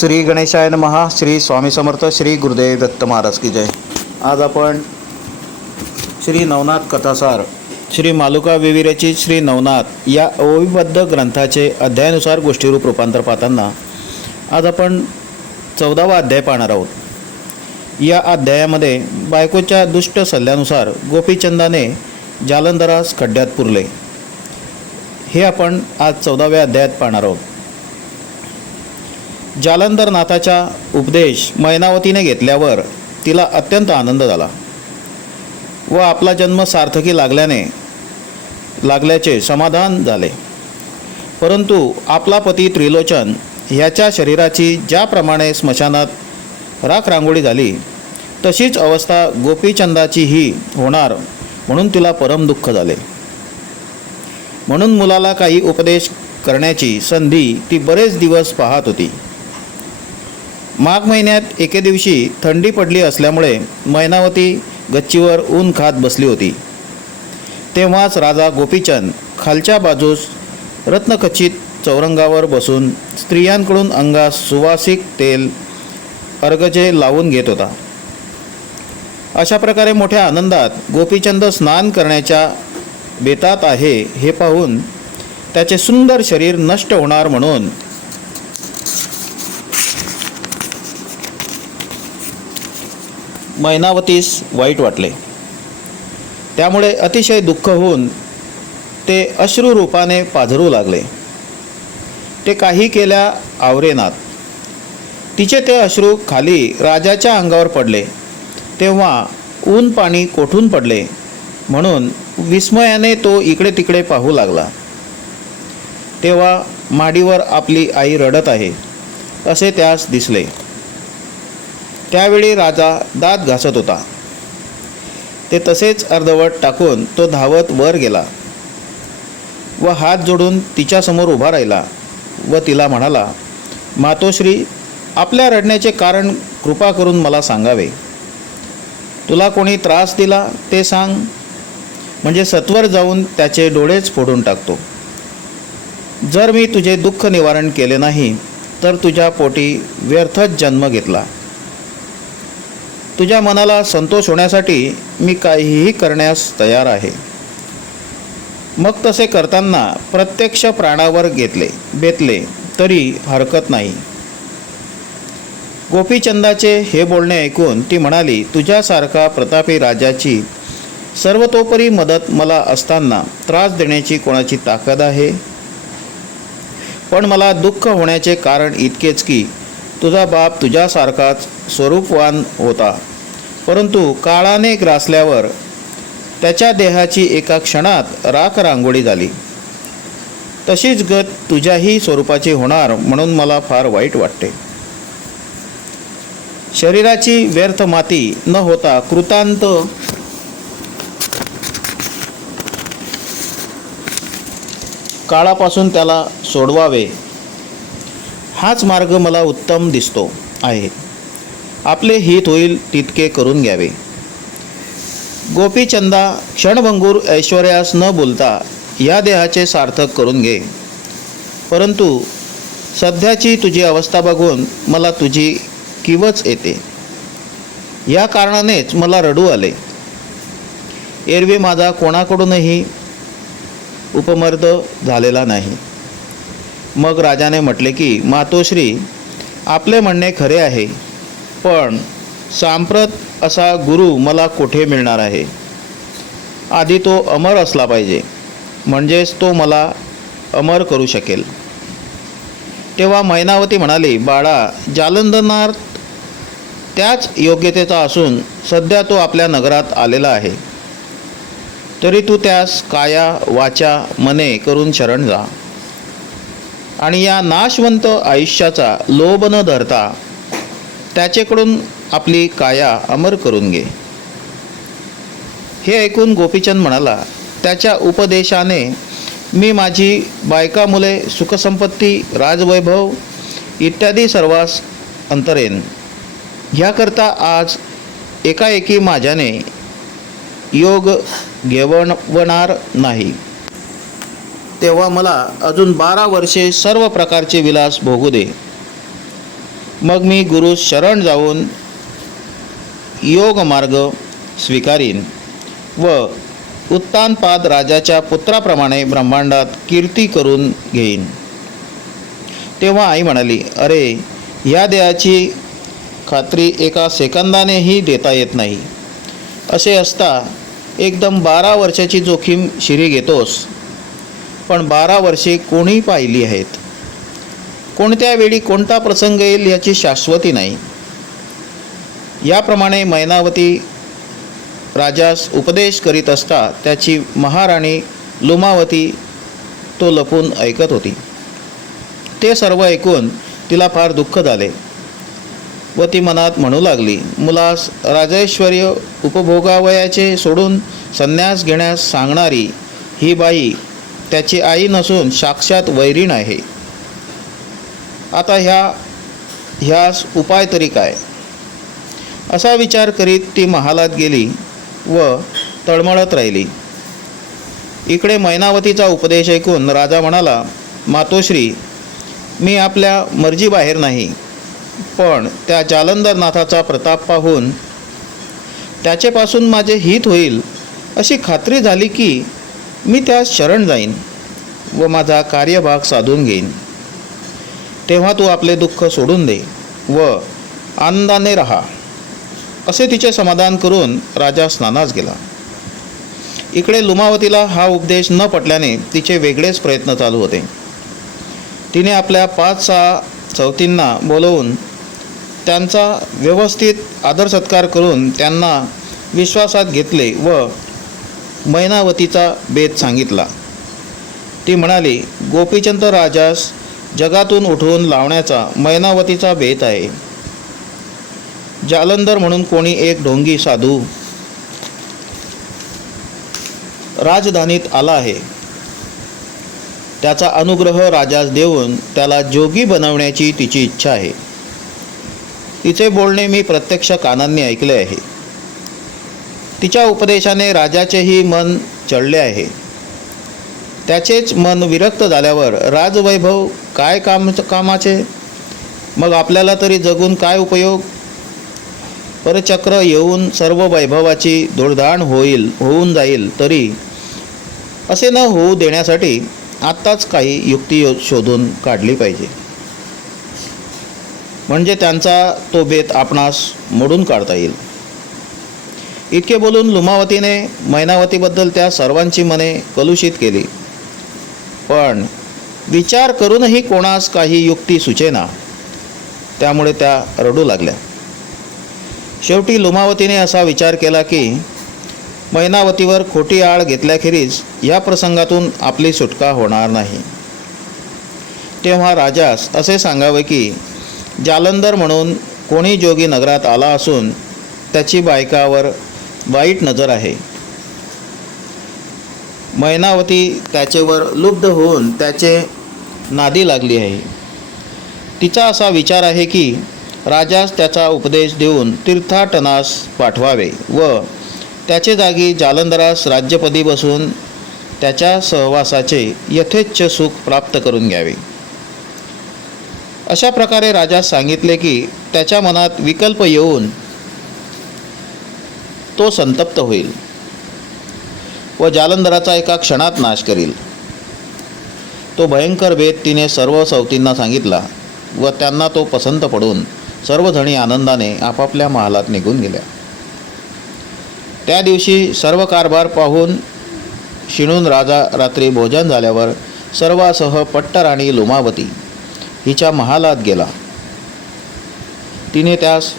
श्री गणेशाय महा श्री स्वामी समर्थ श्री गुरुदेव दत्त महाराज की जय. आज आपण श्री नवनाथ कथासार श्री मालुका विविरेची श्री नवनाथ या अविबद्ध ग्रंथाचे अध्यायानुसार गोष्टीरूप रूपांतर पाहताना आज आपण चौदावा अध्याय पाहणार आहोत. या अध्यायामध्ये बायकोच्या दुष्ट सल्ल्यानुसार गोपीचंदाने जालंधरास खड्ड्यात पुरले. हे आपण आज चौदाव्या अध्यायात पाहणार आहोत. जालंधरनाथाचा उपदेश मैनावतीने घेतल्यावर तिला अत्यंत आनंद झाला व आपला जन्म सार्थकी लागल्याने लागल्याचे समाधान झाले. परंतु आपला पती त्रिलोचन ह्याच्या शरीराची ज्याप्रमाणे स्मशानात राख रांगोळी झाली तशीच अवस्था गोपीचंदाचीही होणार म्हणून तिला परम दुःख झाले. म्हणून मुलाला काही उपदेश करण्याची संधी ती बरेच दिवस पाहत होती. माघ महिन्यात एके दिवशी थंडी पडली असल्यामुळे मैनावती गच्चीवर ऊन खात बसली होती. तेव्हाच राजा गोपीचंद खालच्या बाजूस रत्नखचित चौरंगावर बसून स्त्रियांकडून अंगास सुवासिक तेल अर्गजे लावून घेत होता. अशा प्रकारे मोठ्या आनंदात गोपीचंद स्नान करण्याच्या बेतात आहे हे पाहून त्याचे सुंदर शरीर नष्ट होणार म्हणून मैनावतीस वाईट वाटले. त्यामुळे अतिशय दुःख होऊन ते अश्रू रूपाने पाझरू लागले. ते काही केल्या आवरेनात. तिचे ते अश्रू खाली राजाच्या अंगावर पडले. तेव्हा ऊन पाणी कोठून पडले? म्हणून विस्मयाने तो इकडे तिकडे पाहू लागला. तेव्हा माडीवर आपली आई रडत आहे असे त्यास दिसले. त्यावेळी राजा दात घासत होता. ते तसेच अर्धवट टाकून तो धावत वर गेला व हात जोडून तिच्यासमोर उभा राहिला व तिला म्हणाला मातोश्री आपल्या रडण्याचे कारण कृपा करून मला सांगावे. तुला कोणी त्रास दिला ते सांग. म्हणजे सत्वर जाऊन त्याचे डोळेच फोडून टाकतो. जर मी तुझे दुःख निवारण केले नाही तर तुझ्या पोटी व्यर्थच जन्म घेतला. तुझ्या मनाला संतोष होण्यासाठी मी काहीही करण्यास तयार आहे. मग तसे करताना प्रत्यक्ष प्राणावर घेतले बेतले तरी हरकत नाही. गोपीचंदाचे हे बोलणे ऐकून ती म्हणाली तुझ्यासारखा प्रतापी राजाची सर्वतोपरी मदत मला असताना त्रास देण्याची कोणाची ताकद आहे? पण मला दुःख होण्याचे कारण इतकेच की तुझा बाप तुझ्यासारखाच स्वरूपवान होता. परंतु काळाने ग्रासल्यावर त्याच्या देहाची एका क्षणात राख रांगोळी झाली. तशीच गत तुझ्याही स्वरूपाची होणार म्हणून मला फार वाईट वाटते. शरीराची व्यर्थ माती न होता कृतांत काळापासून त्याला सोडवावे. हाच मार्ग मला उत्तम दिसतो आहे. आपले हित होईल तितके करून घ्यावे. गोपीचंदा क्षणभंगूर ऐश्वर्यास न बोलता या देहाचे सार्थक करून घे. परंतु सध्याची तुझी अवस्था बघून मला तुझी किवच येते. या कारणानेच मला रडू आले. एरवी माझा कोणाकडूनही उपमर्द झालेला नाही. मग राजाने म्हटले की मातोश्री आपले म्हणणे खरे आहे. पण सांप्रत असा गुरु मला कुठे मिळणार आहे? आधी तो अमर असला पाहिजे म्हणजेच तो मला अमर करू शकेल. तेव्हा मैनावती म्हणाली बाळा जालंधरनाथ त्याच योग्यतेचा असून सध्या तो आपल्या नगरात आलेला आहे. तरी तू त्यास काया वाचा मने करून शरण जा. आणि या नाशवंत आयुष्याचा लोभ न धरता त्याचेकडून आपली काया अमर करून घे. हे ऐकून गोपीचंद म्हणाला त्याच्या उपदेशाने मी माझी बायका मुले सुखसंपत्ती राजवैभव इत्यादी सर्वास अंतरेन. ह्याकरता आज एकाएकी माझ्याने योग घेवणवणार नाही. तेव्हा मला अजून बारा वर्षे सर्व प्रकारचे विलास भोगू दे. मग मी गुरु शरण जाऊन योग मार्ग स्वीकारीन व उत्तानपाद राजाच्या पुत्राप्रमाणे ब्रह्मांडात कीर्ती करून घेईन. तेव्हा आई म्हणाली अरे ह्या देहाची खात्री एका सेकंदानेही देता येत नाही. असे असता एकदम बारा वर्षाची जोखीम शिरी घेतोस. पण बारा वर्षे कोणी पाहिली आहेत? कोणत्या वेळी कोणता प्रसंग येईल याची शाश्वती नाही. याप्रमाणे मैनावती राजास उपदेश करीत असता त्याची महाराणी लुमावती तो लपून ऐकत होती. ते सर्व ऐकून तिला फार दुःख झाले व ती मनात म्हणू लागली मुलास राजैश्वर्य उपभोगावयाचे सोडून संन्यास घेण्यास सांगणारी ही बाई त्याची आई नसून साक्षात वैरीण आहे. आता ह्या ह्यास उपाय तरी काय? असा विचार करीत ती महालात गेली व तळमळत राहिली. इकडे मैनावतीचा उपदेश ऐकून राजा म्हणाला मातोश्री मी आपल्या मर्जीबाहेर नाही पण त्या जालंधरनाथाचा प्रताप पाहून त्याचेपासून माझे हित होईल अशी खात्री झाली की मी त्यास शरण जाईन व माझा कार्यभाग साधून घेईन. तेव्हा तू आपले दुःख सोडून दे व आनंदाने राहा. असे तिचे समाधान करून राजा स्नानास गेला. इकडे लुमावतीला हा उपदेश न पटल्याने तिचे वेगळेच प्रयत्न चालू होते. तिने आपल्या पाच सहा चौथींना बोलवून त्यांचा व्यवस्थित आदर सत्कार करून त्यांना विश्वासात घेतले व मैनावतीचा बेत सांगितला. ती म्हणाली गोपीचंद राजास जगातून उठवून लावण्याचा मैनावतीचा बेत आहे. जालंधर म्हणून कोणी एक ढोंगी साधू. राजधानीत आला आहे. त्याचा अनुग्रह राजास देऊन त्याला जोगी बनवण्याची तिची इच्छा आहे. तिचे बोलणे मी प्रत्यक्ष कानांनी ऐकले आहे. तिच्या उपदेशाने राजाचेही मन चढले आहे. त्याचेच मन विरक्त झाल्यावर राजवैभव काय काम कामाचे? मग आपल्याला तरी जगून काय उपयोग? परचक्र येऊन सर्व वैभवाची धुळधाण होईल होऊन जाईल तरी. असे न होऊ देण्यासाठी आत्ताच काही युक्ती शोधून काढली पाहिजे. म्हणजे त्यांचा तो बेत आपणास मोडून काढता येईल. इतके बोलून लुमावतीने मैनावतीबद्दल त्या सर्वांची मने कलुषित केली. पण विचार करूनही कोणास काही युक्ती सुचेना. त्यामुळे त्या रडू लागल्या. शेवटी लुमावतीने असा विचार केला की मैनावतीवर खोटी आळ घेतल्याखेरीज या प्रसंगातून आपली सुटका होणार नाही. तेव्हा राजास असे सांगावे की जालंधर म्हणून कोणी जोगी नगरात आला असून त्याची बायकावर वाईट नजर आहे. मैनावती त्याचेवर लुब्ध होऊन त्याचे नादी लागली आहे. तिचा असा विचार आहे की राजास त्याचा उपदेश देऊन तीर्थाटनास पाठवावे व त्याचे जागी जालंधरास राज्यपदी बसून त्याच्या सहवासाचे यथेच्छ सुख प्राप्त करून घ्यावे. अशा प्रकारे राजास सांगितले की त्याच्या मनात विकल्प येऊन तो संतप्त होईल. व जालंधराचा एका क्षणात नाश करील. तो भयंकर भेद तिने सर्व सवतींना सांगितला व त्यांना तो पसंत पडून सर्वजणी आनंदाने आपापल्या महालात निघून गेल्या. त्या दिवशी सर्व कारभार पाहून शिणून राजा रात्री भोजन झाल्यावर सर्वासह पट्टराणी लुमावती हिच्या महालात गेला. तिने त्यास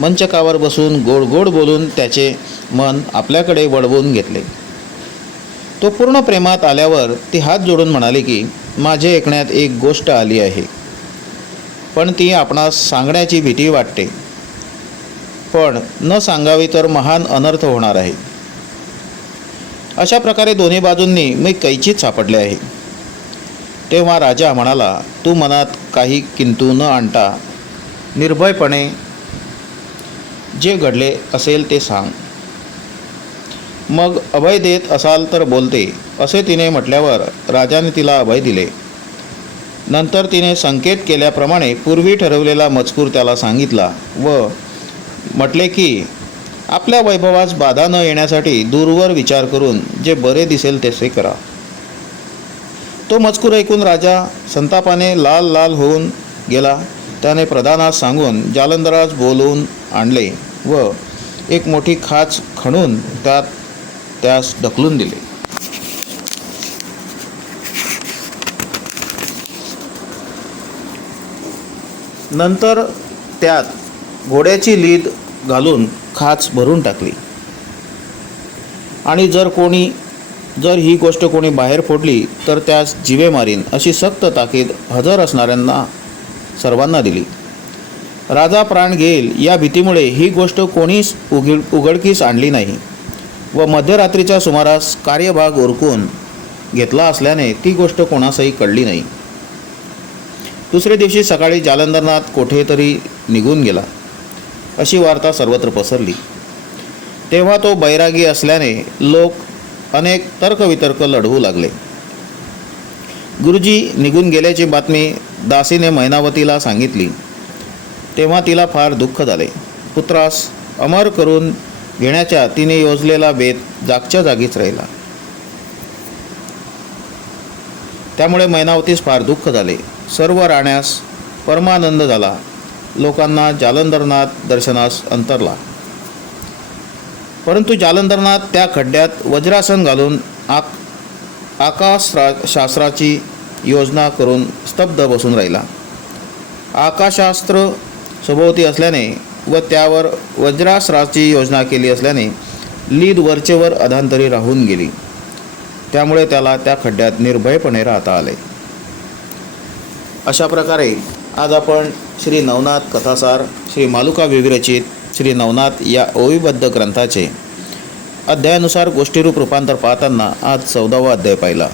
मंचकावर बसून गोड गोड बोलून त्याचे मन आपल्याकडे वळवून घेतले. तो पूर्ण प्रेमात आल्यावर ती हात जोडून म्हणाली की माझे ऐकण्यात एक गोष्ट आली आहे. पण ती आपणास सांगण्याची भीती वाटते. पण न सांगावी तर महान अनर्थ होणार आहे. अशा प्रकारे दोन्ही बाजूंनी मी कैचीत सापडले आहे. तेव्हा राजा म्हणाला तू मनात काही किंतू न आणता निर्भयपणे जे घडले असेल ते सांग. मग अभय देत असाल तर बोलते असे तिने म्हटल्यावर राजाने तिला अभय दिले. नंतर तिने संकेत केल्याप्रमाणे पूर्वी ठरवलेला मजकूर त्याला सांगितला व म्हटले की आपल्या वैभवास बाधा न येण्यासाठी दूरवर विचार करून जे बरे दिसेल तसे करा. तो मजकूर ऐकून राजा संतापाने लाल लाल होऊन गेला. त्याने प्रधानास सांगून जालंधरास बोलवून आणले व एक मोठी खाच खणून त्यात त्यास ढकलून दिले. नंतर त्यात घोड्याची लीद घालून खाच भरून टाकली. आणि जर कोणी जर ही गोष्ट कोणी बाहेर फोडली तर त्यास जिवे मारीन अशी सक्त ताकीद हजर असणाऱ्यांना सर्वांना दिली. राजा प्राण घेईल या भीतीमुळे ही गोष्ट कोणीच उघड उघडकीस आणली नाही. व मध्यरात्रीच्या सुमारास कार्यभाग ओरकून घेतला असल्याने ती गोष्ट कोणासही कळली नाही. दुसऱ्या दिवशी सकाळी जालंधरनाथ कोठेतरी निघून गेला. अशी वार्ता सर्वत्र पसरली. तेव्हा तो बैरागी असल्याने लोक अनेक तर्कवितर्क लढवू लागले. गुरुजी निघून गेल्याची बातमी दासीने मैनावतीला सांगितली. तेव्हा तिला फार दुःख झाले. पुत्रास अमर करून घेण्याच्या तिने योजलेला बेत जागच्या जागीच राहिला. त्यामुळे मैनावतीस फार दुःख झाले. सर्व राण्यास परमानंद झाला. लोकांना जालंधरनाथ दर्शनास अंतरला. परंतु जालंधरनाथ त्या खड्ड्यात वज्रासन घालून आक आकाशरा शास्त्राची योजना करून स्तब्ध बसून राहिला. आकाशास्त्र सभोवती असल्याने व त्यावर वज्रासराची योजना केली असल्याने लीद वरचेवर अधांतरी राहून गेली. त्यामुळे त्याला त्या खड्ड्यात निर्भयपणे राहता आले. अशा प्रकारे आज आपण श्री नवनाथ कथासार श्री मालुका विविरचित श्री नवनाथ या ओवीबद्ध ग्रंथाचे अध्यायानुसार गोष्टीरूप रूपांतर पाहताना आज चौदावा अध्याय पाहिला.